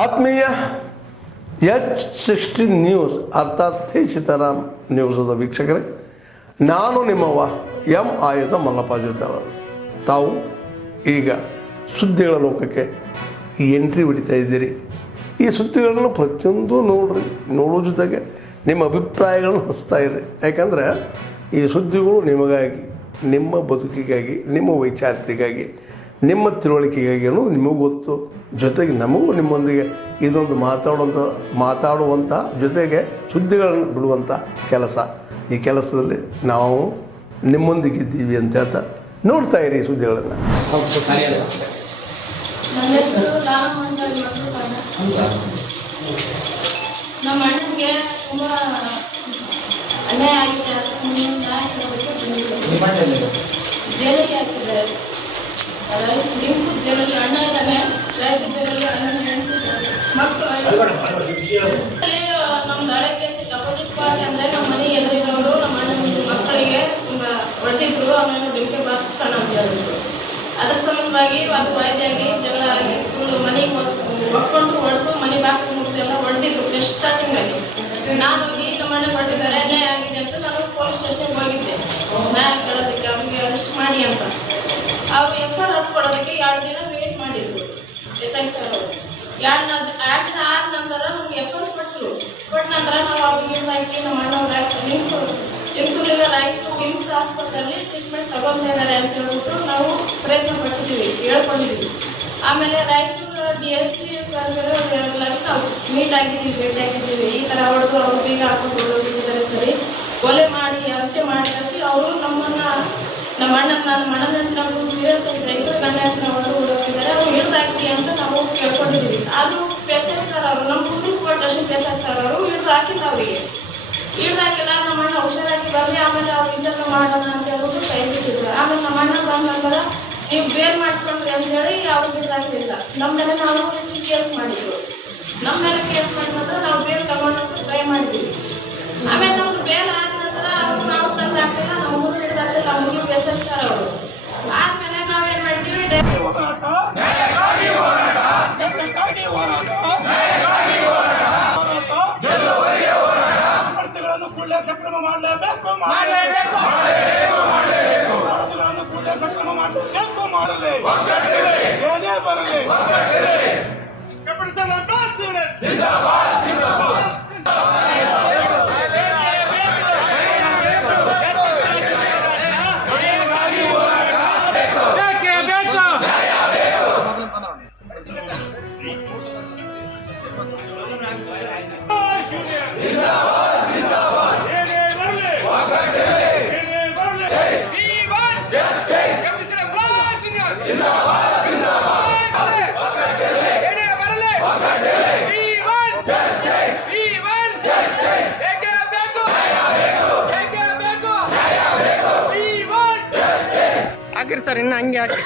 ಆತ್ಮೀಯ H16 news ಅರ್ಥಾತ್ ತಿ ಸೀತಾರಾಮ್ ನ್ಯೂಸದ ವೀಕ್ಷಕರೇ, ನಾನು ನಿಮ್ಮವ ಎಂ ಆಯುಧ ಮಲ್ಲಪ್ಪ ಜೊತೆಯವರು. ತಾವು ಈಗ ಸುದ್ದಿಗಳ ಲೋಕಕ್ಕೆ ಎಂಟ್ರಿ ಹೊಡಿತಾ ಇದ್ದೀರಿ. ಈ ಸುದ್ದಿಗಳನ್ನು ಪ್ರತಿಯೊಂದು ನೋಡೋ ಜೊತೆಗೆ ನಿಮ್ಮ ಅಭಿಪ್ರಾಯಗಳನ್ನು ಹಚ್ತಾ ಇರಿ. ಯಾಕಂದರೆ ಈ ಸುದ್ದಿಗಳು ನಿಮಗಾಗಿ, ನಿಮ್ಮ ಬದುಕಿಗಾಗಿ, ನಿಮ್ಮ ವೈಚಾರಿಕೆಗಾಗಿ, ನಿಮ್ಮ ತಿಳುವಳಿಕೆಗಾಗಿ ಅನ್ನೋದು ನಿಮಗೂ ಗೊತ್ತು. ಜೊತೆಗೆ ನಮಗೂ ನಿಮ್ಮೊಂದಿಗೆ ಇದೊಂದು ಮಾತಾಡುವಂಥ ಜೊತೆಗೆ ಸುದ್ದಿಗಳನ್ನು ಬಿಡುವಂಥ ಕೆಲಸ. ಈ ಕೆಲಸದಲ್ಲಿ ನಾವು ನಿಮ್ಮೊಂದಿಗಿದ್ದೀವಿ ಅಂತ ಹೇಳ್ತಾ ನೋಡ್ತಾ ಇರಿ ಈ ಸುದ್ದಿಗಳನ್ನು. ನನ್ನ ಹೆಸರು ನಮ್ಮ ಅಣ್ಣನಿಗೆ ತುಂಬ ಅನ್ಯಾಯ ಆಗಿದೆ. ಜೈಲಿಗೆ ಹಾಕಿದ್ದಾರೆ. ನ್ಯೂಸು ಜೈಲಲ್ಲಿ ಅಣ್ಣ ಇದ್ದಾನೆ, ರಾಯಚೂರು ಜೈಲಲ್ಲಿ ಅಣ್ಣನ ಮಕ್ಕಳು. ನಮ್ದು ಹಳೆ ಕೇಸಿಗೆ ಅಪೋಸಿಟ್ ಪಾರ್ಟಿ ಅಂದರೆ ನಮ್ಮ ಮನೆಗೆ ಎದುರಿರೋರು ನಮ್ಮ ಅಣ್ಣನ ಮಕ್ಕಳಿಗೆ ತುಂಬ ಹೊಡೆದಿದ್ರು. ಆಮೇಲೆ ಡಿಂಕೆ ಬಾರಿಸ್ತಾನ ಅಂತ ಹೇಳಿದ್ರು. ಅದ್ರ ಸಂಬಂಧವಾಗಿ ಅದು ವಾಯ್ದಾಗಿ ಜಗಳ ಆಗಿ ಫುಲ್ ಮನೆಗೆ ಒಪ್ಕೊಂಡು ಹೊಡೆದು ಮನೆ ಬಾಕಿ ಮುಗಿದು ಎಲ್ಲ ಹೊಡೆದಿದ್ರು. ಫಸ್ಟ್ ಸ್ಟಾರ್ಟಿಂಗ್ ಆಗಿ ನಾನು ಹೋಗಿ ನಮ್ಮ ಮನೆ ಹೊಡೆದಿದ್ದಾರೆ, ಅನ್ಯಾಯ ಆಗಿದೆ ಅಂತ ನಾನು ಪೊಲೀಸ್ ಸ್ಟೇಷನ್ಗೆ ಹೋಗಿದ್ದೆ ಮ್ಯಾಲೆ ಕೇಳೋದಕ್ಕೆ, ಅವ್ರಿಗೆ ಅರೆಸ್ಟ್ ಮಾಡಿ ಅಂತ. ಅವರು FIR ಕೊಡೋದಕ್ಕೆ 2 ದಿನ ವೇಟ್ ಮಾಡಿದ್ರು SI ಸರ್ ಅವರು. 2 ದಿನ ಆದ ನಂತರ ನಮ್ಗೆ FIR ಕೊಟ್ಟರು. ಕೊಟ್ಟ ನಂತರ ನಾವು ಅವ್ರಿಗೆ ಹಾಕಿ ನಮ್ಮ ಅಣ್ಣವ್ರು ಲಿಂಗ್ಸೂರಿಂದ ರಾಯಚೂರು ಕಿಮ್ಸ್ ಹಾಸ್ಪಿಟಲಲ್ಲಿ ಟ್ರೀಟ್ಮೆಂಟ್ ತಗೊತಾ ಇದ್ದಾರೆ ಅಂತ ಹೇಳ್ಬಿಟ್ಟು ನಾವು ಪ್ರಯತ್ನ ಪಟ್ಟಿದ್ದೀವಿ, ಹೇಳ್ಕೊಂಡಿದ್ದೀವಿ. ಆಮೇಲೆ ರಾಯಚೂರು DSC ಸರ್ಗಳು ಎಲ್ಲರೂ ನಾವು ಭೇಟಿ ಆಗಿದ್ದೀವಿ. ಈ ಥರ ಹೊಡೆದು ಅವ್ರು ಬೀಗ ಹಾಕೊಂಡು ಹೊಡೋಗಿದ್ದಾರೆ, ಸರಿ ಕೊಲೆ ಮಾಡಿ ಅಂತ್ಯ ಮಾಡಿ ಕಳಿಸಿ ಅವರು ನಮ್ಮ ಅಣ್ಣನ ಸೀರಿಯಸ್ ಆಗಿ ರೈತರು ಗಣ್ಯನ ಹೊಡೋಗಿದ್ದಾರೆ. ಅವ್ರು ಹಿಡಿದಾಕಿ ಅಂತ ನಾವು ಕೇಳ್ಕೊಂಡಿದ್ದೀವಿ. ಅದು PSI ಸರ್ ಅವರು ನಮ್ಮ ಹುಡುಗ ಕೊಟ್ಟಷ್ಟು PSI ಸರ್ ಅವರು ಹಿಡಿದು ಹಾಕಿಲ್ಲ. ಅವರಿಗೆ ಹಿಡಿದು ಹಾಕಿಲ್ಲ. ನಮ್ಮ ಅಣ್ಣ ಹುಷಾರಾಗಿ ಬರಲಿ, ಆಮೇಲೆ ಅವ್ರು ವಿಚಾರ ಮಾಡೋಣ ಅಂತ ಹೇಳ್ಬಿಟ್ಟು ಕೈ ಬಿಟ್ಟಿದ್ರು. ಆಮೇಲೆ ನಮ್ಮ ಅಣ್ಣ ಬಂದ ನೀವು ಬೇಲ್ ಮಾಡಿಸ್ಕೊಂಡ್ರಿ ಅಂತೇಳಿ ಅವ್ರು ಹಿಡಿದು ಹಾಕಲಿಲ್ಲ. ನಮ್ಮ ಮೇಲೆ ನಾವು ಕೇಸ್ ಮಾಡಿದ್ರು. ನಮ್ಮ ಮೇಲೆ ಕೇಸ್ ಮಾಡಿದ ನಂತರ ನಾವು ಬೇಲ್ ತಗೊಂಡು ಟ್ರೈ ಮಾಡಿದ್ವಿ. ಆಮೇಲೆ ನಮ್ದು ಬೇಲ್ ಆದ ನಂತರ ನಾವು ತಂದು ಹಾಕಲಿಲ್ಲ, ನಾವು ಮೂರು ಹಿಡಿದು ಹಾಕಲಿಲ್ಲ. ಅವ್ರಿಗೆ PSI ಸರ್ ಅವರು ಆದ್ಮೇಲೆ ನಾವೇನು ಮಾಡಿದ್ವಿ, ಸಕ್ರಮ ಮಾಡಲೇಬೇಕು, ಏನೇ ಬರಲಿ ಹಾಕಿರಿ ಸರ್, ಇನ್ನು ಹಂಗೆ ಹಾಕಿ.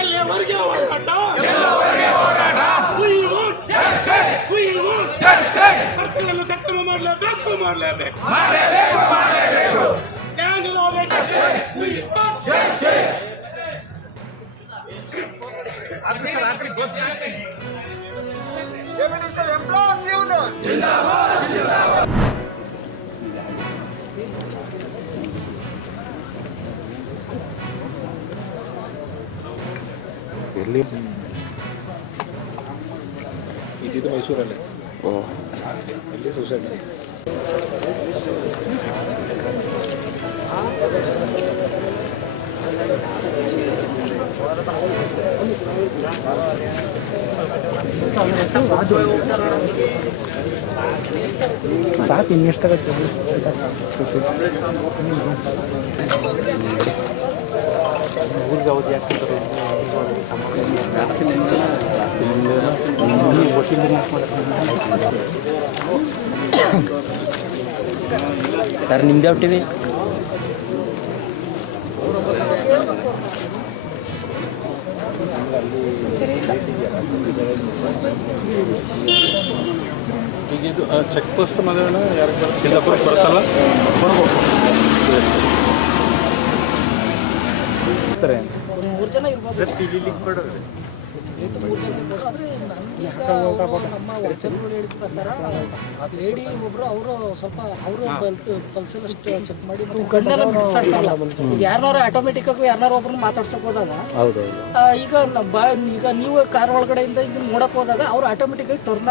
ಎಲ್ಲಿವರೆಗೆ ಹೋರಾಟ, ಸರ್ಕಾರವನ್ನು ಸಕ್ರಮ ಮಾಡಲೇಬೇಕು. ಎಲ್ಲಿ ಇದ್ದಿದ್ದು ಮೈಸೂರಲ್ಲೇ. ಎಲ್ಲಿ ಸೂಸೈಡ್ ಸಾಕು, ಇನ್ನೆಷ್ಟಾಗತ್ತೆ ಊರಿಗೆ ಅವಧಿ ಆಗ್ತಿದ್ದಾರೆ. ಸರ್ ನಿಮ್ದು ಯಾವ ಟಿವಿ? ಈಗ ಇದು ಚೆಕ್ ಪೋಸ್ಟ್ ಮದುವೆ ಯಾರಿಗೆ ಸಿಂಗಾಪುರಕ್ಕೆ ಬರುತ್ತಲ್ಲ ಮೂರು ಜನ ಇರ್ಬೋದು. ನಮ್ಮ ವಚನಗಳು ಹೇಳಿದ ಪ್ರಕಾರ ಲೇಡಿ ಒಬ್ರು ಅವರು ಸ್ವಲ್ಪ ಅವರು ಪಲ್ಸಲ್ಲಷ್ಟು ಚೆಕ್ ಮಾಡಿ ಗಂಡೆಲ್ಲ ಬಿಡಿಸಾಡ್ತಾರಲ್ಲ. ಈಗ ಯಾರನ್ನಾರು ಆಟೋಮೆಟಿಕ್ ಆಗಿ ಯಾರನ್ನಾರು ಒಬ್ರನ್ನ ಮಾತಾಡ್ಸಕ್ ಹೋದಾಗ ಈಗ ಈಗ ನೀವು ಕಾರ್ ಒಳಗಡೆಯಿಂದ ಈಗ ನೋಡಕ್ ಹೋದಾಗ ಅವ್ರು ಆಟೋಮೆಟಿಕ್ ಆಗಿ ಟರ್ನ್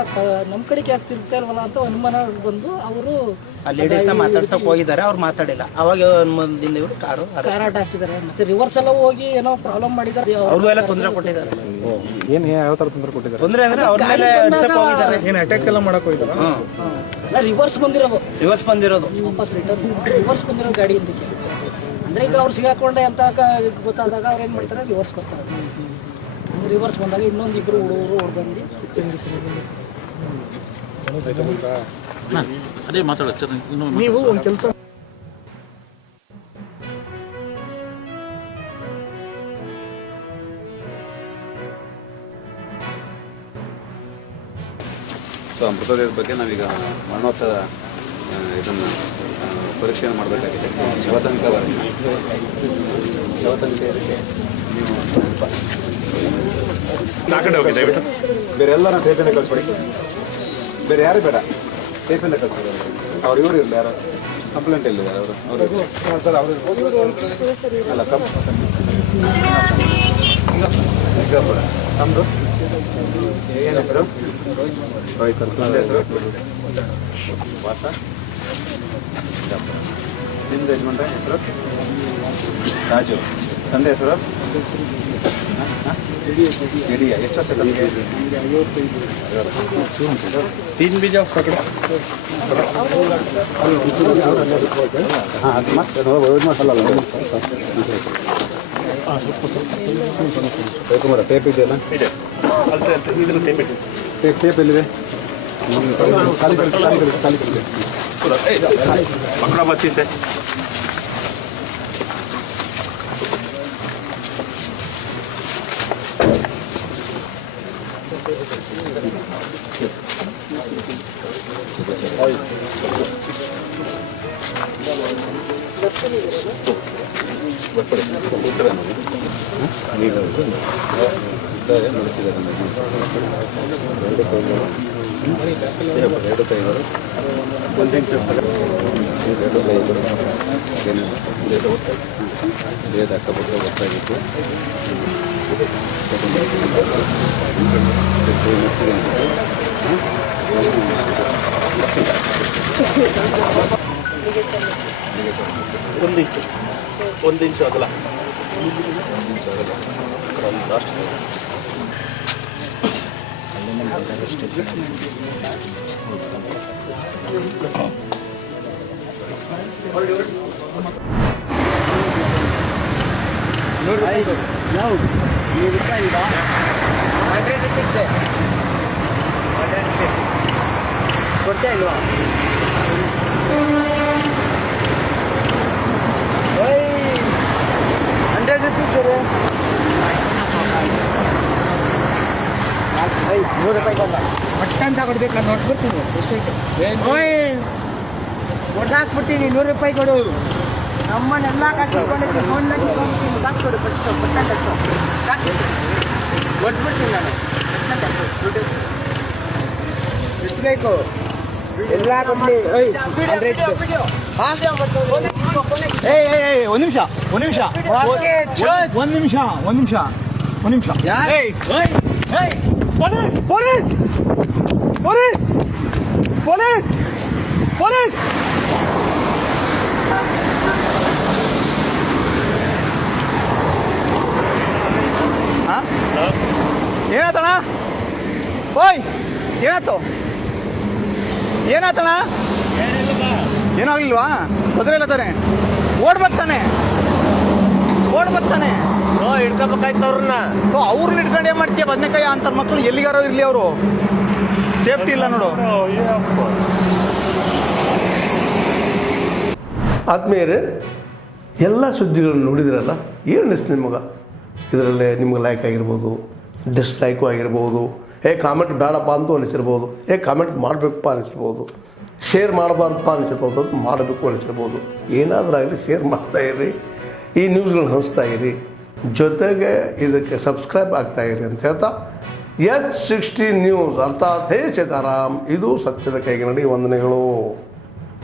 ನಮ್ಮ ಕಡೆಗೆ ಯಾಕೆ ತಿರ್ತಾ ಇಲ್ವಲ್ಲ ಅಂತ ಅನುಮಾನ ಬಂದು ಅವರು ಲೇಡೀಸ್ನ ಮಾತಾಡ್ಸಕ್ ಹೋಗಿದ್ದಾರೆ, ಅವ್ರು ಮಾತಾಡಿಲ್ಲ. ಅವಾಗ ಅನುಮಾನದಿಂದ ಇವರು ಕಾರಾಟ ಹಾಕಿದ್ದಾರೆ. ಮತ್ತೆ ರಿವರ್ಸ್ ಎಲ್ಲ ಹೋಗಿ ಏನೋ ಪ್ರಾಬ್ಲಮ್ ಮಾಡಿದ್ದಾರೆ. ಅವ್ರಿಗೂ ಎಲ್ಲ ತೊಂದರೆ ಕೊಟ್ಟಿದ್ದಾರೆ. ಏನು ಯಾವ ಥರ ತೊಂದರೆ ಕೊಟ್ಟಿದ್ದಾರೆ? ತೊಂದರೆ ಅಂದ್ರೆ ಅವ್ರ ಮೇಲೆ ಹೋಗಿದ್ದಾರೆ. ಏನು ಅಟ್ಯಾಕ್ ಎಲ್ಲ ಮಾಡಕ್ ಹೋಗಿದ್ದಾರೆ? ರಿವರ್ಸ್ ಬಂದಿರೋದು ವಾಪಸ್ ರಿವರ್ಸ್ ಬಂದಿರೋದು ಗಾಡಿ ಹಿಂದಕ್ಕೆ. ಅಂದ್ರೆ ಈಗ ಅವ್ರು ಸಿಗಾಕೊಂಡೆ ಅಂತ ಗೊತ್ತಾದಾಗ ಅವ್ರು ಏನು ಮಾಡ್ತಾರೆ, ರಿವರ್ಸ್ ಬರ್ತಾರೆ. ರಿವರ್ಸ್ ಬಂದಾಗ ಇನ್ನೊಂದು ಇಬ್ಬರು ಹುಡುಗರು ಓಡ್ಬಂದು ಅದೇ ಮಾತಾಡೋದು. ನೀವು ಒಂದು ಕೆಲಸ ಸೊ ಮೃತದೇಹದ ಬಗ್ಗೆ ನಾವೀಗ ಮರಣೋತ್ಸವ ಇದನ್ನು ಪರೀಕ್ಷೆಯನ್ನು ಮಾಡಬೇಕಾಗಿದೆ. ಶವತನಿಕ ಇದಕ್ಕೆ ನೀವು ನಾಲ್ಕಡೆ ಹೋಗಿ ದಯವಿಟ್ಟು ಬೇರೆ ಎಲ್ಲರೂ ಟೇಪಿಂದ ಕಳಿಸ್ಬೇಡಿ, ಬೇರೆ ಯಾರು ಬೇಡ, ಟೇಪಿಂದ ಕಳಿಸ್ಬೇಡಿ. ಅವ್ರು ಇವರು ಇರಲಿ, ಯಾರು ಕಂಪ್ಲೇಂಟ್ ಇಲ್ಲ ಅವರು ಸರ್ ಅವರು ಅಲ್ಲ ಸಿಂಗಾಪುರ. ನಮ್ಮದು ಏನು ಹೆಸರು? ರೋಹಿತ್ ಅಂತ. ತಂದೆ ಹೆಸರು ವಾಸ. ನಿಮ್ಮದು ಯಜಮಾನ್ರ ಹೆಸರು ರಾಜು. ತಂದೆ ಹೆಸರು ಹಿರಿಯ. ಎಷ್ಟು ವರ್ಷ ತಮಗೆ? 3 ಬೀಜ ಪಕಡ. ಹಾಂ ಅದು ಮಾಡ್ಸಲ್ಲ ಕುಮಾರ. ಟೇಪ್ ಇದೆಯಲ್ಲ? ಇದೆ. ಇದ್ರ ಟೇಪ್ ಇದೆ. ಟೇಪ್ ಎಲ್ಲಿದೆ? ಖಾಲಿ ಮಕ್ಕಳ ಬತ್ತಿತ್ತೆ. ಎರಡು ಕೈಗಳು ದೇಹದ ಅಕ್ಕಪಕ್ಕ ಗೊತ್ತಾಗಿತ್ತು. ಒಂದು ಇಂಚು ಆಗಲ್ಲ. ಲಾಸ್ಟ್ ಕೊಡ್ತಾ ಇಲ್ವಾ? ₹100 ₹100 ಬಂದ ಮಟ್ಟಂತ ಕೊಡ್ಬೇಕು. ನೋಟ್ ಬರ್ತೀನಿ ಕೊಡ್ದಾಕ್ಬಿಡ್ತೀನಿ. ₹100 ಕೊಡು. ನಮ್ಮನ್ನೆಲ್ಲ ಕಾಸು ಇಟ್ಕೊಂಡಿದ್ದೀನಿ. ಫೋನ್ನಾಗ ಇಟ್ಕೊಂಡಿದ್ದೀನಿ. ಕಾಸು ಕೊಡು. ಪರ್ಸೆಂಟ್ ಅಷ್ಟು ಕಾಸು ಕೊಟ್ಬಿಡ್ತೀನಿ ನಾನು. ಎಷ್ಟು ಬೇಕು ಎಲ್ಲ ಕೊಡ್ಲಿ. ಒಂದು ನಿಮಿಷ ಪೊಲೀಸ್ ಏನಾತಣ್ಣ? ಓಯ್ ಏನಾತಣ್ಣ? ಏನಾಗ್ಲಿಲ್ವಾ? ತೊಂದರೆ ಇಲ್ಲ ತಾನೆ? ಓಡ್ಬರ್ತಾನೆ ಹಿಡ್ಕೋಬೇಕಾಯ್ತು ಅವ್ರನ್ನ. ಅವ್ರನ್ನ ಹಿಡ್ಕೊಂಡು ಏನ್ ಮಾಡ್ತೀಯ? ಬದನೆಕಾಯಿ ಅಂತಾರ ಮಕ್ಕಳು ಎಲ್ಲಿಗಾರೋ ಇರ್ಲಿ, ಅವರು ಸೇಫ್ಟಿ ಇಲ್ಲ ನೋಡು. ಆತ್ಮೀಯರೇ, ಎಲ್ಲ ಸುದ್ದಿಗಳನ್ನು ನೋಡಿದ್ರಲ್ಲ, ಏನು ಅನಿಸ್ತು ನಿಮಗೆ? ಇದರಲ್ಲೇ ನಿಮ್ಗೆ ಲೈಕ್ ಆಗಿರ್ಬೋದು, ಡಿಸ್ಲೈಕು ಆಗಿರ್ಬೋದು, ಕಾಮೆಂಟ್ ಬೇಡಪ್ಪ ಅಂತೂ ಅನಿಸಿರ್ಬೋದು, ಕಾಮೆಂಟ್ ಮಾಡಬೇಕಪ್ಪ ಅನಿಸಿರ್ಬೋದು, ಶೇರ್ ಮಾಡಬಾರ್ದಪ್ಪ ಅನಿಸಿರ್ಬೋದು, ಅದು ಮಾಡಬೇಕು ಅನಿಸಿರ್ಬೋದು. ಏನಾದರೂ ಆಗಲಿ ಶೇರ್ ಮಾಡ್ತಾಯಿರಿ, ಈ ನ್ಯೂಸ್ಗಳನ್ನ ಹಂಚ್ತಾ ಇರಿ, ಜೊತೆಗೆ ಇದಕ್ಕೆ ಸಬ್ಸ್ಕ್ರೈಬ್ ಆಗ್ತಾಯಿರಿ ಅಂತ ಹೇಳ್ತಾ H16 ನ್ಯೂಸ್ ಅರ್ಥಾತ್ ಹೇ ಸೀತಾರಾಮ್, ಇದು ಸತ್ಯದ ಕೈಗೆ ನಡಿ. ವಂದನೆಗಳು.